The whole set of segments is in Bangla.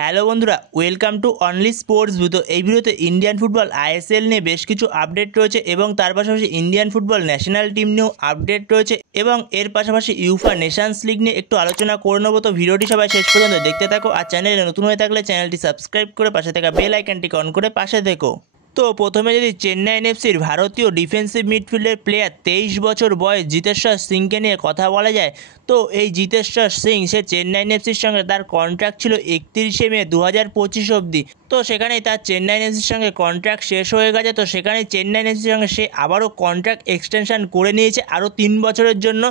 হ্যালো বন্ধুরা, welcome to only sports view. তো এই ভিডিওতে ইন্ডিয়ান ফুটবল আইএসএল নিয়ে বেশ কিছু আপডেট রয়েছে এবং তার পাশাপাশি ইন্ডিয়ান ফুটবল ন্যাশনাল টিম নিয়েও আপডেট রয়েছে এবং এর পাশাপাশি ইউফা নেশনস লিগ নিয়ে একটু আলোচনা করে নেবো। তো ভিডিওটি সবাই শেষ পর্যন্ত দেখতে থাকো আর চ্যানেলে নতুন হয়ে থাকলে চ্যানেলটি সাবস্ক্রাইব করে পাশে থাকা বেল আইকনটিকে অন করে পাশে থেকো। তো প্রথমে যদি চেন্নাই এনএফসির ভারতীয় ডিফেন্সিভ মিডফিল্ডের প্লেয়ার 23 বছর বয়স জিতেশ্বর সিংকে নিয়ে কথা বলা যায়। তো এই জিতেশ্বর সিং সে চেন্নাই এনএফসির সঙ্গে তার কন্ট্রাক্ট ছিল 31শে মে 2025 অবধি। তো সেখানেই তার চেন্নাই এনএফসির সঙ্গে কন্ট্রাক্ট শেষ হয়ে গেছে। তো সেখানে চেন্নাই এনএফসির সঙ্গে সে আবারও কন্ট্রাক্ট এক্সটেনশন করে নিয়েছে আরও 3 বছরের জন্য,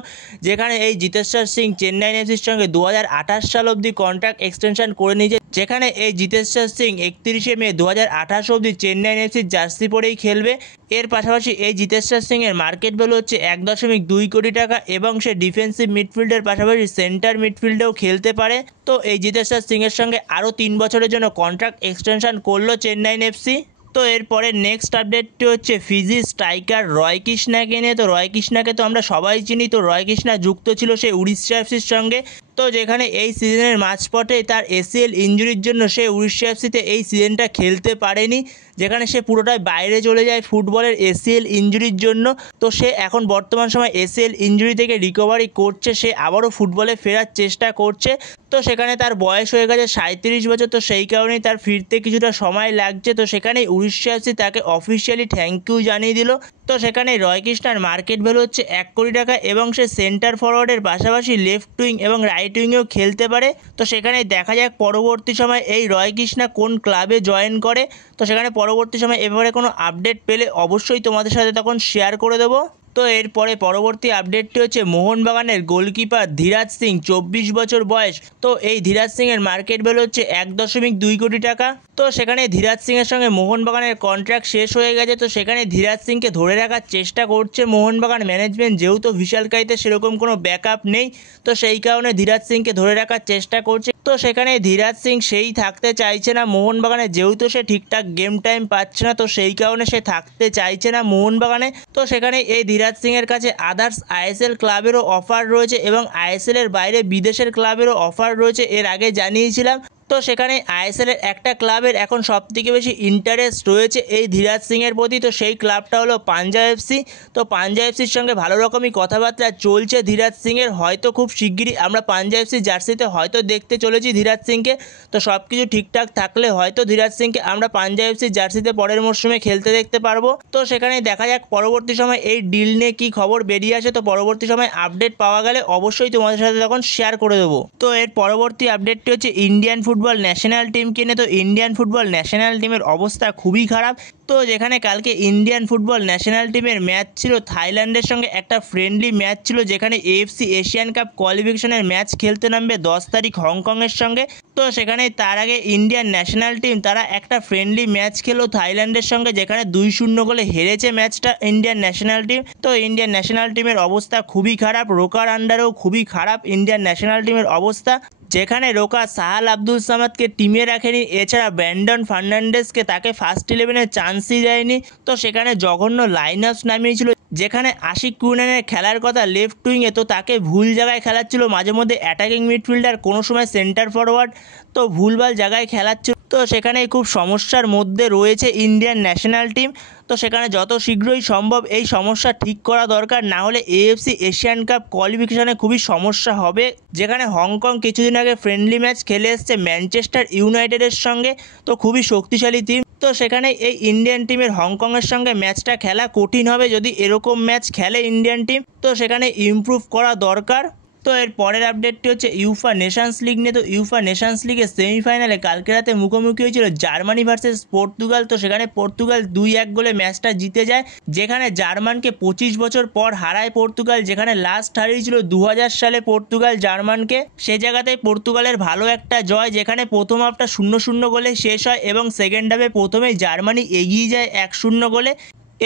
যেখানে এই জিতেশ্বর সিং চেন্নাই এনএফসির সঙ্গে 2028 সাল অবধি কন্ট্রাক্ট এক্সটেনশন করে নিয়েছে, যেখানে এই জিতেশ্বর সিং 31শে মে 2028 অবধি চেন্নাই এনএফসির জার্সি পরেই খেলবে। এর পাশাপাশি এই জিতেশ্বর সিংয়ের মার্কেট ভ্যালু হচ্ছে 1.2 কোটি টাকা এবং সে ডিফেন্সিভ মিডফিল্ডের পাশাপাশি সেন্টার মিডফিল্ডেও খেলতে পারে। তো এই জিতেশ্বর সিংয়ের সঙ্গে আরও 3 বছরের জন্য কন্ট্রাক্ট এক্সটেনশন করলো চেন্নাই এনএফসি। তো এরপরে নেক্সট আপডেটটি হচ্ছে ফিজি স্ট্রাইকার রয় কৃষ্ণাকে নিয়ে। তো রয় কৃষ্ণাকে তো আমরা সবাই চিনি। তো রয় কৃষ্ণা যুক্ত ছিল সে উড়িষ্যা এফসির সঙ্গে। তো যেখানে এই সিজনের মাঝপথে তার এসিএল ইঞ্জুরির জন্য সে উড়িষ্যা এফসিতে এই সিজনটা খেলতে পারেনি, যেখানে সে পুরোটাই বাইরে চলে যায় ফুটবলের এসিএল ইঞ্জুরির জন্য। তো সে এখন বর্তমান সময় এসিএল ইঞ্জুরি থেকে রিকভারি করছে, সে আবারও ফুটবলে ফেরার চেষ্টা করছে। তো সেখানে তার বয়স হয়ে গেছে 37 বছর, তো সেই কারণেই তার ফিরতে কিছুটা সময় লাগছে। তো সেখানেই উড়িষ্যা এফসি তাকে অফিসিয়ালি থ্যাংক ইউ জানিয়ে দিল। তো সেখানে রয় কৃষ্ণার মার্কেট ভ্যালু হচ্ছে 1 কোটি টাকা এবং সে সেন্টার ফরওয়ার্ডের পাশাপাশি লেফট উইং এবং রাইট উইংয়েও খেলতে পারে। তো সেখানে দেখা যাক পরবর্তী সময় এই রয় কৃষ্ণা কোন ক্লাবে জয়েন করে। তো সেখানে পরবর্তী সময় এবারে কোনো আপডেট পেলে অবশ্যই তোমাদের সাথে তখন শেয়ার করে দেবো। তো এরপরে পরবর্তী আপডেটটি হচ্ছে মোহনবাগানের গোলকিপার ধীরাজ সিং, 24 বছর বয়স। তো এই ধীরাজ সিংয়ের মার্কেট ভ্যালু হচ্ছে 1.2 কোটি টাকা। তো সেখানে ধীরাজ সিংয়ের সঙ্গে মোহনবাগানের কন্ট্রাক্ট শেষ হয়ে গেছে। তো সেখানে ধীরাজ সিংকে ধরে রাখার চেষ্টা করছে মোহনবাগান ম্যানেজমেন্ট, যেহেতু বিশালকাইতে সেরকম কোনো ব্যাকআপ নেই। তো সেই কারণে ধীরাজ সিংকে ধরে রাখার চেষ্টা করছে। তো সেখানে ধীরাজ সিং সেই থাকতে চাইছে না মোহনবাগানে, যেহেতু সে ঠিকঠাক গেম টাইম পাচ্ছে না। তো সেই কারণে সে থাকতে চাইছে না মোহনবাগানে। তো সেখানে এই ধীরাজ সিংয়ের কাছে আদার্স আইএসএল ক্লাবেরও অফার রয়েছে এবং আইএসএলের বাইরে বিদেশের ক্লাবেরও অফার রয়েছে, এর আগে জানিয়েছিলাম। তো সেখানে আইএসএলের একটা ক্লাবের এখন সবথেকে বেশি ইন্টারেস্ট রয়েছে এই ধীরাজ সিংয়ের প্রতি। তো সেই ক্লাবটা হলো পাঞ্জাব এফসি। তো পাঞ্জাব এফসির সঙ্গে ভালো রকমই কথাবার্তা চলছে ধীরাজ সিংয়ের। হয়তো খুব শিগগিরই আমরা পাঞ্জাব এফসি জার্সিতে হয়তো দেখতে চলেছি ধীরাজ সিংকে। তো সব কিছু ঠিকঠাক থাকলে হয়তো ধীরাজ সিংকে আমরা পাঞ্জাব এফসি জার্সিতে পরের মরশুমে খেলতে দেখতে পারবো। তো সেখানে দেখা যাক পরবর্তী সময় এই ডিল নিয়ে কী খবর বেরিয়ে আসে। তো পরবর্তী সময় আপডেট পাওয়া গেলে অবশ্যই তোমাদের সাথে তখন শেয়ার করে দেবো। তো এর পরবর্তী আপডেটটি হচ্ছে ইন্ডিয়ান ফুটবল ন্যাশনাল টিমকে নিয়ে। তো ইন্ডিয়ান ফুটবল ন্যাশনাল টিমের অবস্থা খুবই খারাপ। তো যেখানে কালকে ইন্ডিয়ান ফুটবল ন্যাশনাল টিমের ম্যাচ ছিল থাইল্যান্ডের সঙ্গে, একটা ফ্রেন্ডলি ম্যাচ ছিল, যেখানে এএফসি এশিয়ান কাপ কোয়ালিফিকেশনের ম্যাচ খেলতে নামবে 10 তারিখ হংকংয়ের সঙ্গে। তো সেখানে তার আগে ইন্ডিয়ান ন্যাশনাল টিম তারা একটা ফ্রেন্ডলি ম্যাচ খেলো থাইল্যান্ডের সঙ্গে, যেখানে 2-0 গোলে হেরেছে ম্যাচটা ইন্ডিয়ান ন্যাশনাল টিম। তো ইন্ডিয়ান ন্যাশনাল টিমের অবস্থা খুবই খারাপ, রোকার আন্ডারেও খুবই খারাপ ইন্ডিয়ান ন্যাশনাল টিমের অবস্থা, যেখানে রোকা সাহাল আব্দুল সামাদকে টিমে রাখেনি, এছাড়া ব্র্যান্ডন ফার্নান্ডেসকে তাকে ফার্স্ট 11-এ চান্সই দেয়নি। তো সেখানে জঘন্য লাইন আপস নামিয়েছিল, যেখানে আশিক কুরনানের খেলার কথা লেফট উইংয়ে, তো তাকে ভুল জায়গায় খেলাচ্ছিল, মাঝে মধ্যে অ্যাটাকিং মিডফিল্ডার, কোনো সময় সেন্টার ফরওয়ার্ড, তো ভুলভাল জায়গায় খেলাচ্ছিল। তো সেখানে খুব সমস্যার মধ্যে রয়েছে ইন্ডিয়ান ন্যাশনাল টিম। তো সেখানে যত শীঘ্রই সম্ভব এই সমস্যা ঠিক করা দরকার, না হলে এএফসি এশিয়ান কাপ কোয়ালিফিকেশনে খুবই সমস্যা হবে। যেখানে হংকং কিছুদিন আগে ফ্রেন্ডলি ম্যাচ খেলে এসছে ম্যানচেস্টার ইউনাইটেডের সঙ্গে, তো খুবই শক্তিশালী টিম। তো সেখানে এই ইন্ডিয়ান টিমের হংকংয়ের সঙ্গে ম্যাচটা খেলা কঠিন হবে যদি এরকম ম্যাচ খেলে ইন্ডিয়ান টিম। তো সেখানে ইমপ্রুভ করা দরকার। তো এর পরের আপডেটটি হচ্ছে ইউফা নেশনস লিগ নিয়ে। তো ইউফা নেশনস লিগের সেমিফাইনালে কালকে রাতে মুখোমুখি হয়েছিল জার্মানি ভার্সেস পর্তুগাল। তো সেখানে পর্তুগাল 2-1 গোলে ম্যাচটা জিতে যায়, যেখানে জার্মানকে 25 বছর পর হারায় পর্তুগাল, যেখানে লাস্ট হারিয়েছিল 2000 সালে পর্তুগাল জার্মানকে। সে জায়গাতেই পর্তুগালের ভালো একটা জয়, যেখানে প্রথম হাফটা 0-0 গোলে শেষ হয় এবং সেকেন্ড হাফে প্রথমেই জার্মানি এগিয়ে যায় 1-0 গোলে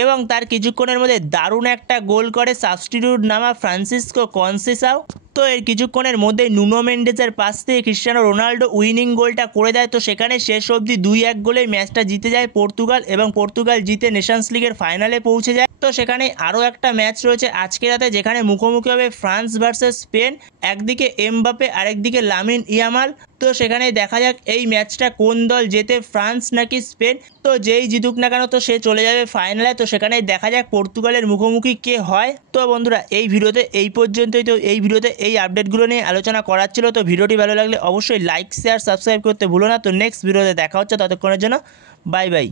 এবং তার কিছুক্ষণের মধ্যে দারুণ একটা গোল করে সাবস্টিটিউট নামা ফ্রান্সিসকো কনসেসাও। তো এর কিছুক্ষণের মধ্যেই নুনো মেন্ডেসের পাস থেকে ক্রিস্টিয়ানো রোনাল্ডো উইনিং গোলটা করে দেয়। তো সেখানে শেষ অবধি 2-1 গোলেই ম্যাচটা জিতে যায় পর্তুগাল এবং পর্তুগাল জিতে নেশনস লিগের ফাইনালে পৌঁছে যায়। তো সেখানে আরও একটা ম্যাচ রয়েছে আজকে রাতে, যেখানে মুখোমুখি হবে ফ্রান্স ভার্সেস স্পেন। একদিকে এমবাপে আরেকদিকে লামিন ইয়ামাল। তো সেখানে দেখা যাক এই ম্যাচটা কোন দল জেতে, ফ্রান্স নাকি স্পেন। তো যেই জিতুক না কেন তো সে চলে যাবে ফাইনালে। তো সেখানে দেখা যাক পর্তুগালের মুখোমুখি কে হয়। তো বন্ধুরা এই ভিডিওতে এই পর্যন্তই। তো এই ভিডিওতে এই আপডেটগুলো নিয়ে আলোচনা করার ছিল। তো ভিডিওটি ভালো লাগলে অবশ্যই লাইক শেয়ার সাবস্ক্রাইব করতে ভুলো না। তো নেক্সট ভিডিওতে দেখা হচ্ছে, ততক্ষণের জন্য বাই বাই।